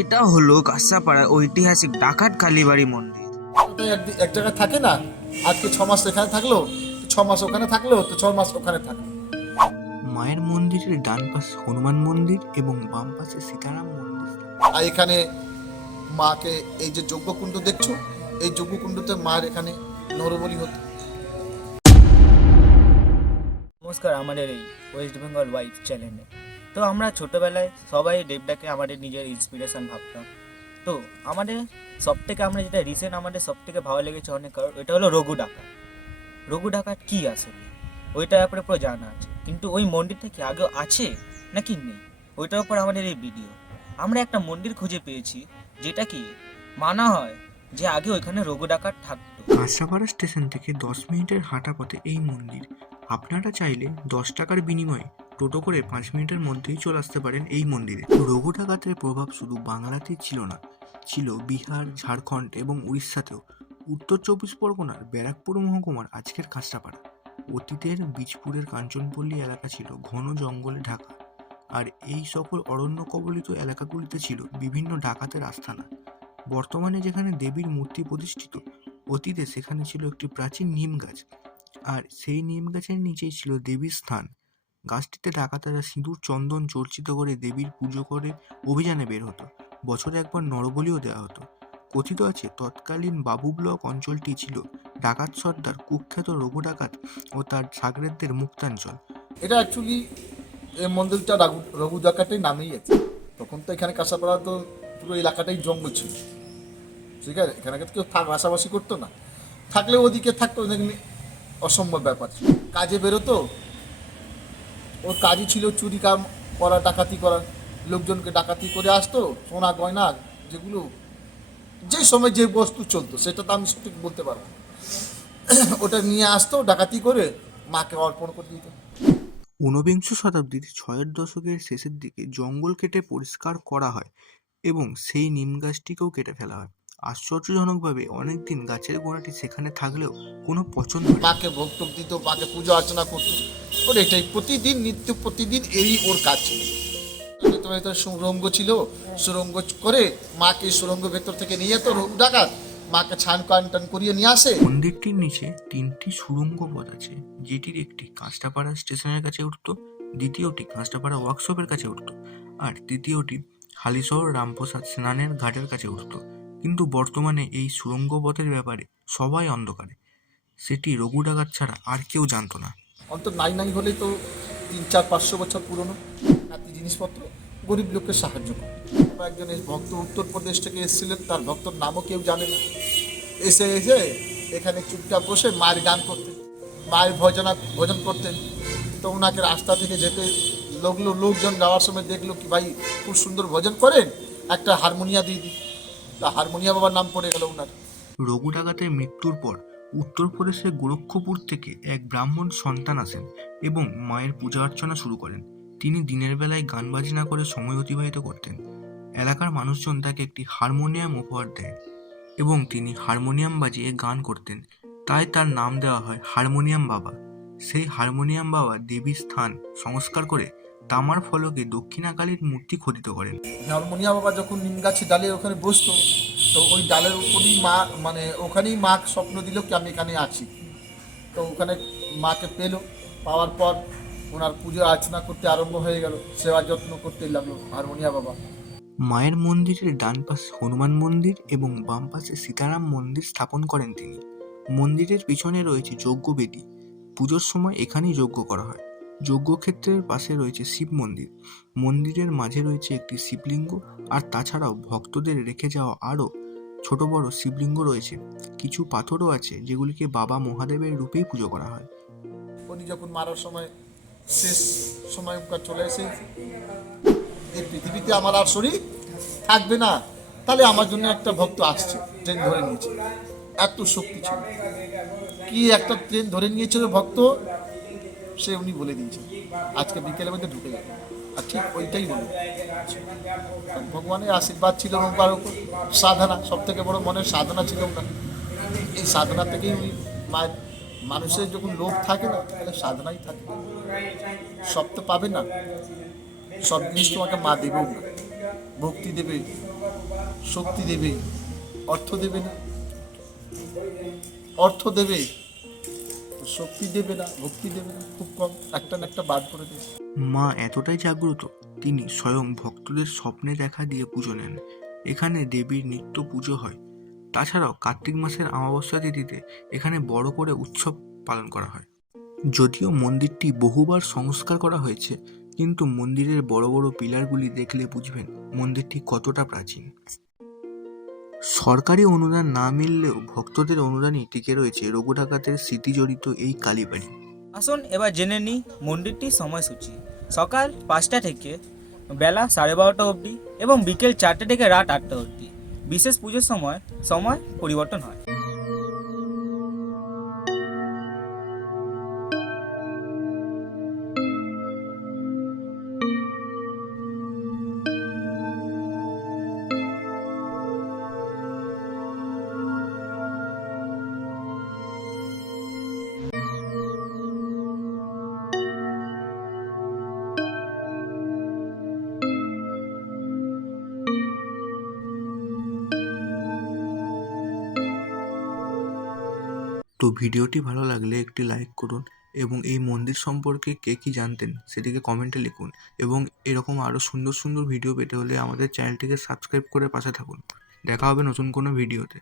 এটা হলো কাঁসাপাড়ার ঐতিহাসিক ডাকাত কালীবাড়ি মন্দির। এক জায়গায় থাকে না, আজকে 6 মাস এখানে থাকলো, 6 মাস ওখানে থাকলো, তো 6 মাস ওখানে থাকলো। মায়ের মন্দিরের ডান পাশে হনুমান মন্দির এবং বাম পাশে সীতারাম মন্দির। আর এখানে মাকে এই যে যজ্ঞকুণ্ড দেখছো, এই যজ্ঞকুণ্ডতে মার এখানে নরবলি হতো। নমস্কার আমাদের এই ওয়েস্ট বেঙ্গল ওয়াইফ চ্যানেলে। তো আমরা ছোটোবেলায় সবাই দেবদাকে আমাদের নিজের ইন্সপিরেশন ভাবতাম। তো আমাদের সবথেকে আমরা যেটা রিসেন্ট আমাদের সবথেকে ভালো লেগেছে অনেক কারণ, এটা হলো রঘু ডাকাত। রঘু ডাকাত কী আসলে ওইটার ব্যাপারে পুরো জানা আছে, কিন্তু ওই মন্দিরটা কি আগেও আছে নাকি নেই ওইটার উপর আমাদের এই ভিডিও। আমরা একটা মন্দির খুঁজে পেয়েছি যেটা কি মানা হয় যে আগে ওইখানে রঘু ডাকাত থাকতো। কাঁসাপাড়া স্টেশন থেকে 10 মিনিটের হাঁটা পথে এই মন্দির। আপনারা চাইলে 10 টাকার বিনিময়ে টোটো করে 5 মিনিটের মধ্যেই চলে আসতে পারেন এই মন্দিরে। রঘু ডাকাতের প্রভাব শুধু বাংলাতেই ছিল না, ছিল বিহার, ঝাড়খণ্ড এবং উড়িষ্যাতেও। উত্তর 24 পরগনার ব্যারাকপুর মহকুমার আজকের কাঁসাপাড়া অতীতের বীজপুরের কাঞ্চনপল্লী এলাকা ছিল ঘন জঙ্গলে ঢাকা, আর এই সকল অরণ্য কবলিত এলাকাগুলিতে ছিল বিভিন্ন ডাকাতের আস্তানা। বর্তমানে যেখানে দেবীর মূর্তি প্রতিষ্ঠিত, অতীতে সেখানে ছিল একটি প্রাচীন নিম গাছ, আর সেই নিম গাছের নিচেই ছিল দেবীর স্থান। গাছটিতে ডাকাতেরা সিঁদুর চন্দন চর্চিত করে দেবীর পুজো করে অভিযানে বের হতো। বছরে একবার নরবলিও দেওয়া হতো। কথিত আছে তৎকালীন বাবু ব্লক অঞ্চলটি ছিল ডাকাত সর্দার কুখ্যাত রঘু ডাকাত ও তার সাগরেদদের মুক্তাঞ্চল। এটা অ্যাকচুয়ালি এই মন্দিরটা রঘু ডাকাতের নামেই আছে। তখন তো এখানে কাঁসাপাড়া তো পুরো এলাকাটাই জঙ্গল ছিল, ঠিক আছে। এখানে কেউ বাসাবাসি করতো না, থাকলে ওদিকে থাকতো, এখানে অসম্ভব ব্যাপার ছিল। কাজে বেরোতো, ওর কাজই ছিল চুরি কাম করা, ডাকাতি করা, লোকজনকে ডাকাতি করে আসতো। সোনা গয়না যেগুলো যে সময় যে বস্তু চলতো সেটা তো আমি সঠিক বলতে পারবো না। ওটা নিয়ে আসতো, ডাকাতি করে মাকে অর্পণ করে দিত। ঊনবিংশ শতাব্দীর 6-এর দশকের শেষের দিকে জঙ্গল কেটে পরিষ্কার করা হয় এবং সেই নিম গাছটিকেও কেটে ফেলা হয়। আশ্চর্যজনকভাবে অনেকদিন গাছের গোড়াটি সেখানে থাকলেও কোনো পচন হয়নি। মাকে ভক্ত দিত, মাকে পুজো অর্চনা করতো। ওর এটাই প্রতিদিন নিত্য প্রতিদিন এই ওর কাজ ছিল। ভেতর সুরঙ্গ ছিল, সুরঙ্গ করে মাকে সুরঙ্গ ভেতর থেকে নিয়ে যেত রঘু ডাকাত, মাকে ছান টান করিয়ে নিয়ে আসে। মন্দিরটির নিচে 3টি সুড়ঙ্গ পথ আছে, যেটির একটি কাঁচরাপাড়া স্টেশনের কাছে উঠত, দ্বিতীয়টি কাঁচরাপাড়া ওয়ার্কশপের কাছে উঠত, আর তৃতীয়টি হালিশহর রামপ্রসাদ স্নানের ঘাটের কাছে উঠত। কিন্তু বর্তমানে এই সুড়ঙ্গ পথের ব্যাপারে সবাই অন্ধকারে। সেটি রঘু ডাকাত ছাড়া আর কেউ জানতো না। অন্তত নাই হলেই তো 300-500 বছর পুরনো হাতি জিনিসপত্র গরিব লোকের সাহায্য করে। একজন ভক্ত উত্তরপ্রদেশ থেকে এসেছিলেন, তার ভক্তর নামও কেউ জানে না। এসে এখানে চুপচাপ বসে মায়ের গান করতেন, মায়ের ভজন করতেন। তো ওনাকে রাস্তা থেকে যেতে লোকজন যাওয়ার সময় দেখলো কি ভাই খুব সুন্দর ভজন করেন, একটা হারমোনিয়া দিয়ে দিই। তা হারমোনিয়া বাবার নাম পড়ে গেল ওনার। রঘু ডাকাতের মৃত্যুর পর উত্তরপ্রদেশের গোরক্ষপুর থেকে এক ব্রাহ্মণ সন্তান আসেন এবং মায়ের পূজা অর্চনা শুরু করেন। তিনি দিনের বেলায় গান বাজনা করে সময় অতিবাহিত করতেন। এলাকার মানুষজন তাকে একটি হারমোনিয়াম উপহার দেয় এবং তিনি হারমোনিয়াম বাজিয়ে গান করতেন, তাই তার নাম দেওয়া হয় হারমোনিয়াম বাবা। সেই হারমোনিয়াম বাবা দেবীর স্থান সংস্কার করে তামার ফলকে দক্ষিণাকালীর মূর্তি খোদিত করেন। হারমোনিয়া বাবা যখন নিম গাছে ডালের ওখানে বসতো, তো ওই ডালের উপরই মা, মানে ওখানেই মা স্বপ্ন দিল কি আমি এখানে আছি। তো ওখানে মাকে পেলো, পাওয়ার পর ওনার পুজো অর্চনা করতে আরম্ভ হয়ে গেল, সেবা যত্ন করতে লাগলো হারমোনিয়া বাবা। মায়ের মন্দিরের ডান পাশে হনুমান মন্দির এবং বাম পাশে সীতারাম মন্দির স্থাপন করেন তিনি। মন্দিরের পিছনে রয়েছে যজ্ঞবেদী। পুজোর সময় এখানেই যজ্ঞ করা হয়। যজ্ঞক্ষেত্রের পাশে রয়েছে শিব মন্দির। মন্দিরের মাঝে রয়েছে একটি শিবলিঙ্গ, আর তাছাড়াও ভক্তদের রেখে যাওয়া আরও ছোট বড় শিবলিঙ্গ রয়েছে। কিছু পাথরও আছে যেগুলিকে বাবা মহাদেবের রূপেই পুজো করা হয়। উনি যখন মারার সময় শেষ সময় চলে এসে এই পৃথিবীতে আমার আর শরীর থাকবে না, তাহলে আমার জন্য একটা ভক্ত আসছে, ট্রেন ধরে নিয়েছে। এত শক্তি ছিল, কি একটা ট্রেন ধরে নিয়েছিল ভক্ত, সে উনি বলে দিয়েছে আজকে বিকেলের মধ্যে ঢুকে যাবে। আর ঠিক ওইটাই বলে ভগবানের আশীর্বাদ ছিল ওনার উপর। সাধনা, সব থেকে বড় মনের সাধনা ছিল ওনার। এই সাধনা থেকেই উনি মায়ের, মানুষের যখন লোভ থাকে না তাহলে সাধনাই থাকে। সব তো পাবে না, সব জিনিস তোমাকে মা দেবেও না, ভক্তি দেবে, শক্তি দেবে, অর্থ দেবে না। অর্থ দেবে, শক্তি দেবে না, ভক্তি দেবে না, খুব কম, একটা না একটা বাদ করে দেবে। মা এতটাই জাগ্রত, তিনি স্বয়ং ভক্তদের স্বপ্নে দেখা দিয়ে পুজো নেন। এখানে দেবীর নিত্য পুজো হয়। তাছাড়াও কার্তিক মাসের অমাবস্যা তিথিতে এখানে বড় করে উৎসব পালন করা হয়। যদিও মন্দিরটি বহুবার সংস্কার করা হয়েছে, কিন্তু মন্দিরের বড় বড় পিলারগুলি দেখলে বুঝবেন মন্দিরটি কতটা প্রাচীন। সরকারি অনুদান না মিললেও ভক্তদের অনুদানই টিকে রয়েছে রঘু ডাকাতের স্মৃতিজড়িত এই কালীবাড়ি। আসুন এবার জেনে নিই মন্দিরটির সময়সূচি। সকাল 5টা থেকে বেলা 12:30 অবধি এবং বিকেল 4টে থেকে রাত 8টা অবধি। বিশেষ পুজোর সময় সময় পরিবর্তন হয়। তো ভিডিওটি ভালো লাগলে একটি লাইক করুন এবং এই মন্দির সম্পর্কে কে কী জানতেন সেটিকে কমেন্টে লিখুন, এবং এরকম আরও সুন্দর সুন্দর ভিডিও পেতে হলে আমাদের চ্যানেলটিকে সাবস্ক্রাইব করে পাশে থাকুন। দেখা হবে নতুন কোনো ভিডিওতে।